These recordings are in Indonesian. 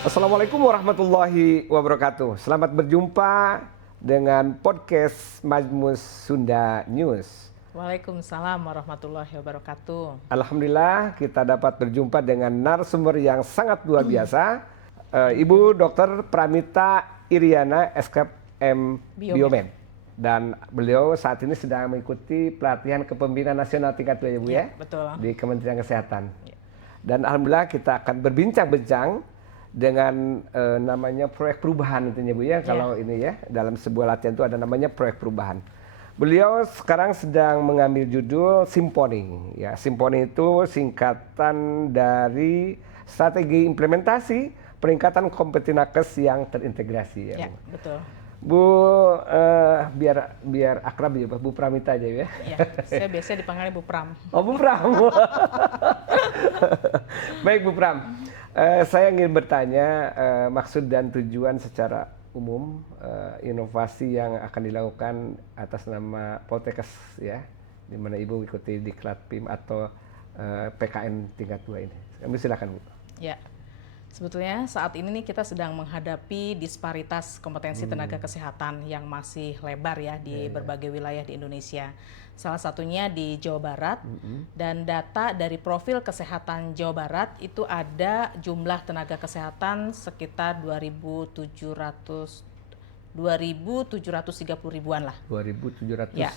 Assalamualaikum warahmatullahi wabarakatuh. Selamat berjumpa dengan podcast Majmus Sunda News. Waalaikumsalam warahmatullahi wabarakatuh. Alhamdulillah kita dapat berjumpa dengan narasumber yang sangat luar biasa, Ibu Dr. Pramita Iriana, SKM Biomed. Dan beliau saat ini sedang mengikuti pelatihan kepemimpinan nasional tingkat 2 ya Bu ya? Betul. Di Kementerian Kesehatan. Dan alhamdulillah kita akan berbincang-bincang dengan namanya proyek perubahan intinya Bu ya. Kalau ini ya, dalam sebuah latihan itu ada namanya proyek perubahan. Beliau sekarang sedang mengambil judul Simponi. Ya, Simponi itu singkatan dari strategi implementasi peningkatan kompetensi nakes yang terintegrasi ya, Ya, Bu. betul. Bu, biar akrab ya, Bu Pramita aja ya. Ya, saya biasanya dipanggil Bu Pram. Oh, Bu Pram. Baik Bu Pram, saya ingin bertanya maksud dan tujuan secara umum inovasi yang akan dilakukan atas nama Poltekkes ya, di mana Ibu ikuti di Klatpim atau PKN tingkat 2 ini. Kami silakan Bu. Ya, sebetulnya saat ini nih kita sedang menghadapi disparitas kompetensi tenaga kesehatan yang masih lebar ya di berbagai wilayah di Indonesia. Salah satunya di Jawa Barat, dan data dari profil kesehatan Jawa Barat itu ada jumlah tenaga kesehatan sekitar 2.730 ribuan lah. 2.700. Ya.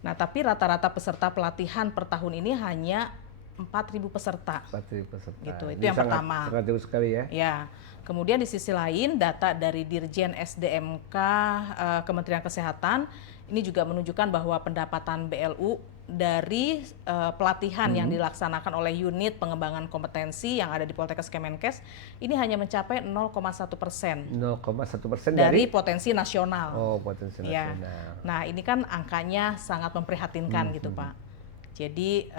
Nah, tapi rata-rata peserta pelatihan per tahun ini hanya 4.000 peserta. 4.000 peserta. Gitu, itu Jadi yang pertama. Sangat jauh sekali ya. Ya. Kemudian di sisi lain data dari Dirjen SDMK Kementerian Kesehatan ini juga menunjukkan bahwa pendapatan BLU dari pelatihan yang dilaksanakan oleh unit pengembangan kompetensi yang ada di Poltekkes Kemenkes ini hanya mencapai 0,1% 0,1% dari potensi nasional. Oh, potensi Ya. nasional. Nah, ini kan angkanya sangat memprihatinkan gitu, Pak. Jadi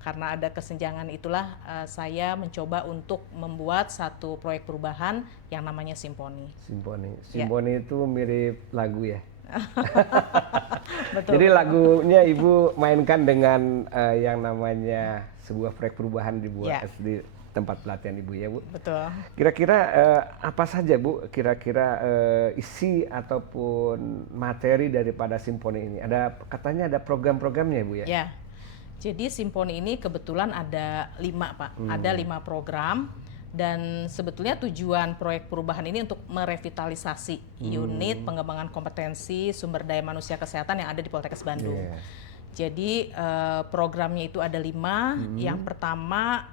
karena ada kesenjangan itulah saya mencoba untuk membuat satu proyek perubahan yang namanya Simponi. Simponi. Ya. Simponi itu mirip lagu ya. Betul. Jadi lagunya Ibu mainkan dengan yang namanya sebuah proyek perubahan dibuat Ya. di tempat pelatihan Ibu ya Bu. Betul. Kira-kira apa saja Bu? Kira-kira isi ataupun materi daripada Simponi ini? Katanya ada program-programnya Bu ya? Ya. Jadi Simponi ini kebetulan ada 5 Pak. Ada 5 program. Dan sebetulnya tujuan proyek perubahan ini untuk merevitalisasi unit pengembangan kompetensi sumber daya manusia kesehatan yang ada di Poltekkes Bandung. Yeah. Jadi programnya itu ada 5. Yang pertama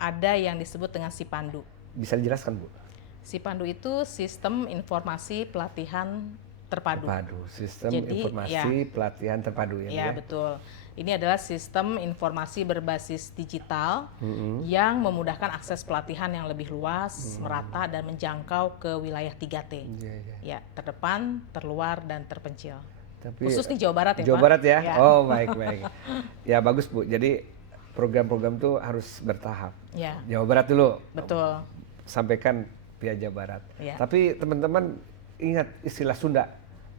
ada yang disebut dengan Sipandu. Bisa dijelaskan Bu? Sipandu itu Sistem Informasi Pelatihan Terpadu. Sistem Jadi, informasi pelatihan terpadu ya. Ya, betul. Ini adalah sistem informasi berbasis digital yang memudahkan akses pelatihan yang lebih luas, merata, dan menjangkau ke wilayah 3T. Ya, terdepan, terluar, dan terpencil. Tapi, khusus di Jawa Barat ya, Jawa Pak? Barat ya? Ya. Oh, baik. Ya, bagus Bu. Jadi program-program itu harus bertahap. Ya, Jawa Barat dulu. betul. Sampaikan via Jawa Barat. Ya. Tapi teman-teman ingat istilah Sunda,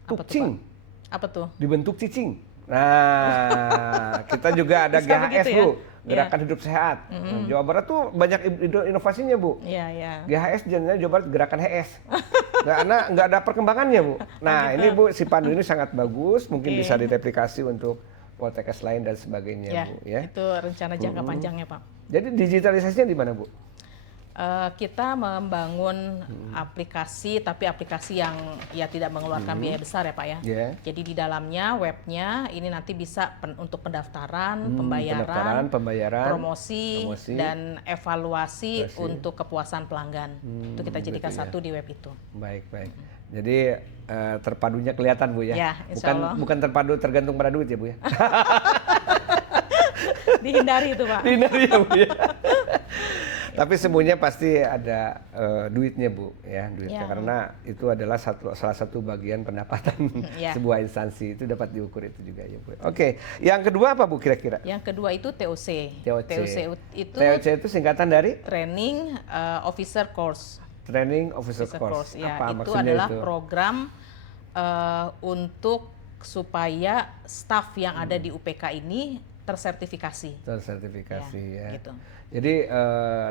Apa tuh, tukcing, Apa tuh? dibentuk cicing. Nah, kita juga ada Bisa GHS begitu ya? Bu, Gerakan Hidup Sehat. Nah, Jawa Barat tuh banyak inovasinya Bu. Iya, iya. GHS jadinya Jawa Barat Gerakan HS. Nggak ada perkembangannya Bu. Nah ini Bu, si Pandu ini sangat bagus, mungkin bisa direplikasi untuk Poltekkes lain dan sebagainya Ya, Bu. Ya. itu rencana jangka panjangnya, Pak. Jadi digitalisasinya di mana Bu? Kita membangun aplikasi, tapi aplikasi yang ya tidak mengeluarkan biaya besar ya Pak ya. Yeah. Jadi di dalamnya webnya ini nanti bisa untuk pendaftaran, pembayaran, promosi, dan evaluasi untuk kepuasan pelanggan. Itu kita jadikan satu di web itu. Baik. Jadi terpadunya kelihatan Bu ya. Ya, insya Allah. Bukan terpadu tergantung pada duit ya Bu ya. Dihindari itu Pak. Dihindari ya Bu ya. Tapi semuanya pasti ada duitnya Bu ya, duitnya karena itu adalah salah satu bagian pendapatan sebuah instansi, itu dapat diukur itu juga ya Bu. Oke, yang kedua apa Bu kira-kira? Yang kedua itu TOC. TOC itu singkatan dari Training Officer Course. Training Officer Course. Ya, apa itu maksudnya adalah itu? program untuk supaya staf yang ada di UPK ini tersertifikasi. Tersertifikasi ya. Gitu. Jadi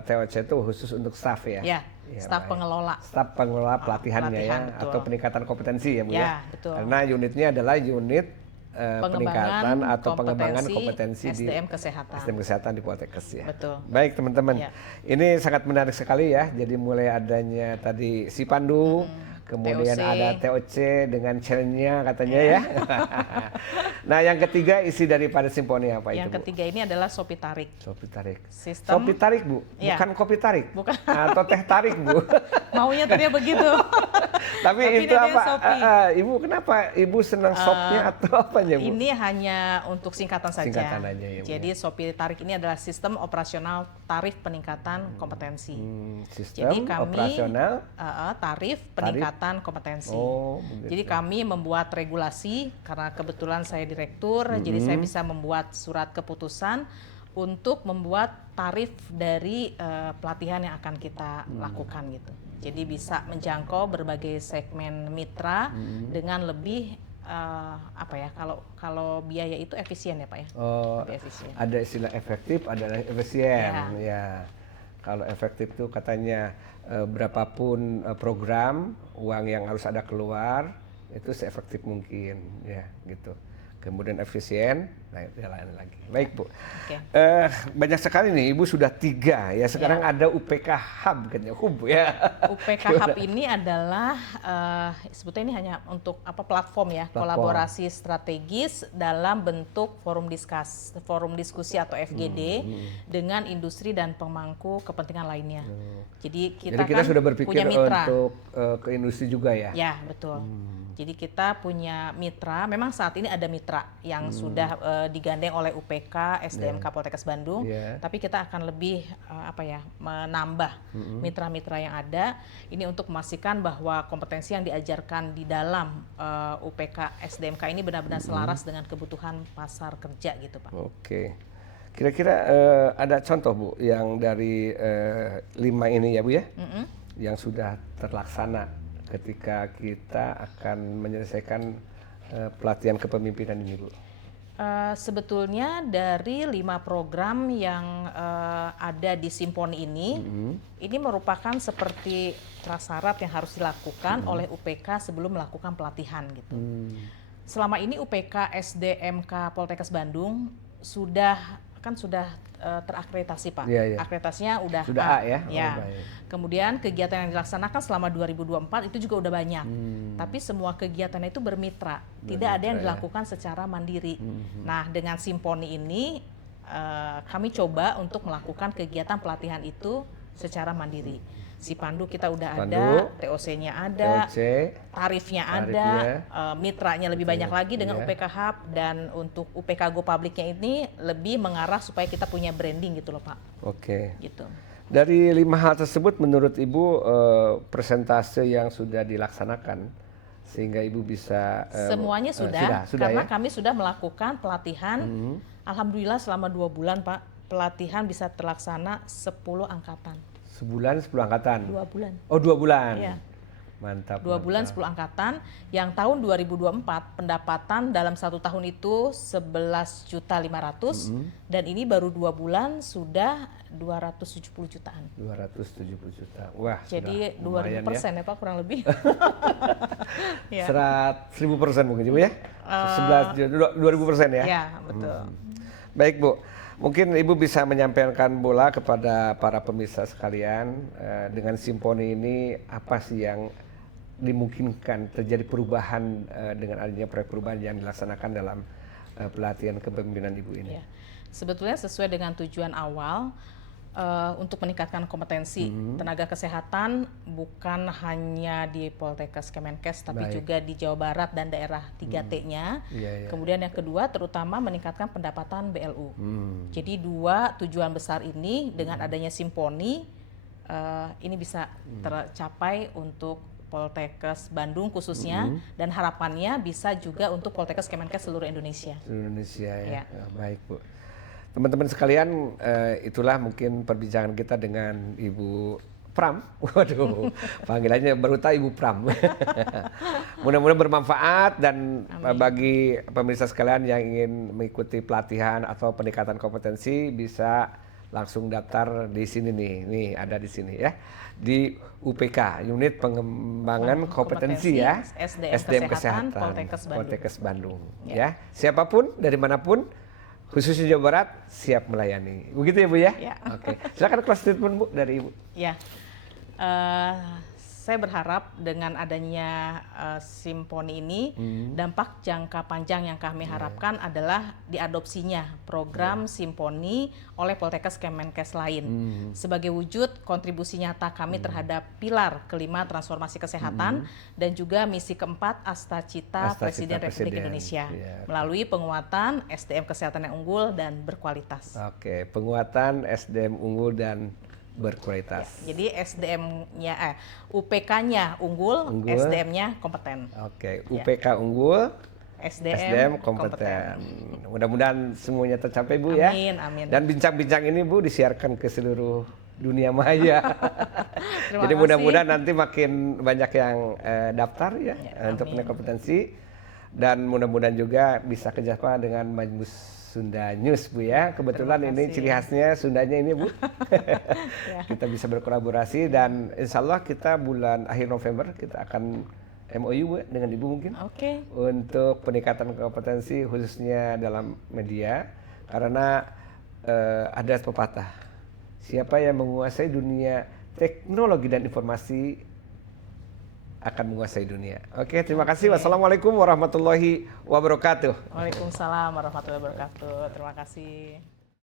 TOC itu khusus untuk staff ya? Ya, staf pengelola. Staf pengelola pelatihannya pelatihan, ya, betul. atau peningkatan kompetensi ya Bu ya? Ya, betul. Karena unitnya adalah unit peningkatan atau pengembangan kompetensi di SDM kesehatan. SDM kesehatan di Poltekkes ya. Betul. Baik teman-teman, Ya. ini sangat menarik sekali ya. Jadi mulai adanya tadi si Pandu, kemudian TOC. ada TOC dengan challenge-nya katanya ya. Nah yang ketiga isi daripada simponi apa itu Yang Bu? ketiga ini adalah Sopi Tarik. Sopi tarik. Sistem. Sopi tarik Bu, Ya. bukan kopi tarik. Bukan. Atau teh tarik Bu. Maunya tadinya begitu. Tapi itu namanya apa? Sopi. Ibu kenapa Ibu senang sopnya atau apanya Bu? Ini hanya untuk singkatan saja. Singkatan aja ya, Bu, Jadi Sopi Tarik ini adalah sistem operasional tarif peningkatan kompetensi. Sistem Jadi kami operasional. tarif peningkatan kompetensi. Oh, begitu. Jadi kami membuat regulasi karena kebetulan saya direktur, jadi saya bisa membuat surat keputusan untuk membuat tarif dari pelatihan yang akan kita lakukan gitu. Jadi bisa menjangkau berbagai segmen mitra dengan lebih apa ya, kalau biaya itu efisien ya Pak ya. Oh, Lebih efisien. ada istilah efektif, ada efisien. Ya. Kalau efektif itu katanya berapapun program, uang yang harus ada keluar itu seefektif mungkin, ya gitu. Kemudian efisien, nah jalan lagi. Baik Bu. Oke. Banyak sekali nih Ibu sudah 3 ya. Sekarang ada UPK Hub kan ya, Hub ya. UPK Hub ini adalah sebetulnya ini hanya untuk platform ya, kolaborasi strategis dalam bentuk forum diskusi atau FGD dengan industri dan pemangku kepentingan lainnya. Jadi kita sudah berpikir punya mitra. untuk ke industri juga ya. Ya, betul. Jadi kita punya mitra, memang saat ini ada mitra yang sudah digandeng oleh UPK, SDMK Poltekkes Bandung, tapi kita akan lebih menambah mitra-mitra yang ada, ini untuk memastikan bahwa kompetensi yang diajarkan di dalam UPK, SDMK ini benar-benar selaras dengan kebutuhan pasar kerja gitu Pak. Oke. Kira-kira ada contoh Bu yang dari 5 ini ya Bu ya, yang sudah terlaksana ketika kita akan menyelesaikan pelatihan kepemimpinan ini Bu? Sebetulnya dari 5 program yang ada di Simponi ini merupakan seperti prasyarat yang harus dilakukan oleh UPK sebelum melakukan pelatihan gitu. Selama ini UPK SDMK Poltekkes Bandung sudah terakreditasi Pak. Akreditasinya udah A ya. Ya. Kemudian kegiatan yang dilaksanakan selama 2024 itu juga udah banyak. Tapi semua kegiatan itu bermitra, tidak ada yang dilakukan secara mandiri. Nah, dengan Simponi ini kami coba untuk melakukan kegiatan pelatihan itu secara mandiri. Si Pandu kita udah ada, TOC-nya ada, tarifnya ada, mitranya lebih banyak lagi dengan UPK Hub, dan untuk UPK Go Public-nya ini lebih mengarah supaya kita punya branding gitu loh Pak. Oke. Gitu. Dari 5 hal tersebut menurut Ibu persentase yang sudah dilaksanakan sehingga Ibu bisa semuanya sudah karena ya? kami sudah melakukan pelatihan. Alhamdulillah selama 2 bulan Pak, pelatihan bisa terlaksana 10 angkatan. Sebulan 10 angkatan? 2 bulan. Oh 2 bulan? Iya. Mantap. 2 bulan 10 angkatan, yang tahun 2024 pendapatan dalam 1 tahun itu 11.500.000 dan ini baru 2 bulan sudah 270 jutaan. 270 juta. Wah, jadi 2000% ya Pak kurang lebih. 1000% mungkin Ibu ya? 2000% ya? Ya, betul. Baik Bu. Mungkin Ibu bisa menyampaikan bola kepada para pemirsa sekalian dengan Simponi ini apa sih yang dimungkinkan terjadi perubahan dengan adanya proyek perubahan yang dilaksanakan dalam pelatihan kepemimpinan Ibu ini? Ya. Sebetulnya sesuai dengan tujuan awal untuk meningkatkan kompetensi tenaga kesehatan bukan hanya di Poltekkes Kemenkes tapi juga di Jawa Barat dan daerah 3T-nya. Kemudian yang kedua terutama meningkatkan pendapatan BLU. Jadi 2 tujuan besar ini dengan adanya Simponi ini bisa tercapai untuk Poltekkes Bandung khususnya dan harapannya bisa juga untuk Poltekkes Kemenkes seluruh Indonesia. Indonesia ya. Baik Bu. Teman-teman sekalian, itulah mungkin perbincangan kita dengan Ibu Pram. Waduh, panggilannya Baruta Ibu Pram. Mudah-mudahan bermanfaat dan bagi pemirsa sekalian yang ingin mengikuti pelatihan atau peningkatan kompetensi bisa langsung daftar di sini nih. Nih ada di sini ya. Di UPK, Unit Pengembangan Kompetensi ya. SDM Kesehatan Poltekkes Bandung. Ya. Siapapun dari manapun khususnya Jawa Barat siap melayani. Begitu ya Bu ya? Ya. Oke. Silakan close statement Bu dari Ibu. Ya, saya berharap dengan adanya Simponi ini dampak jangka panjang yang kami harapkan adalah diadopsinya program Simponi oleh Poltekkes Kemenkes lain sebagai wujud kontribusi nyata kami terhadap pilar kelima transformasi kesehatan dan juga misi keempat Astacita Presiden Republik Indonesia melalui penguatan SDM kesehatan yang unggul dan berkualitas. Oke, penguatan SDM unggul dan berkualitas. Ya, jadi SDM-nya, UPK-nya unggul. SDM-nya kompeten. Oke, UPK unggul, SDM kompeten. Mudah-mudahan semuanya tercapai Bu ya. Amin, amin. Dan bincang-bincang ini Bu disiarkan ke seluruh dunia maya. Jadi kasih. mudah-mudahan nanti makin banyak yang daftar ya untuk punya kompetensi dan mudah-mudahan juga bisa kerjasama dengan Majmus Sunda News Bu ya. Kebetulan ini ciri khasnya Sundanya ini Bu. Kita bisa berkolaborasi dan insya Allah kita bulan akhir November kita akan MOU Bu, dengan Ibu mungkin. Oke. Untuk peningkatan kompetensi khususnya dalam media karena ada pepatah siapa yang menguasai dunia teknologi dan informasi akan menguasai dunia. Oke, terima kasih. Wassalamualaikum warahmatullahi wabarakatuh. Waalaikumsalam warahmatullahi wabarakatuh. Terima kasih.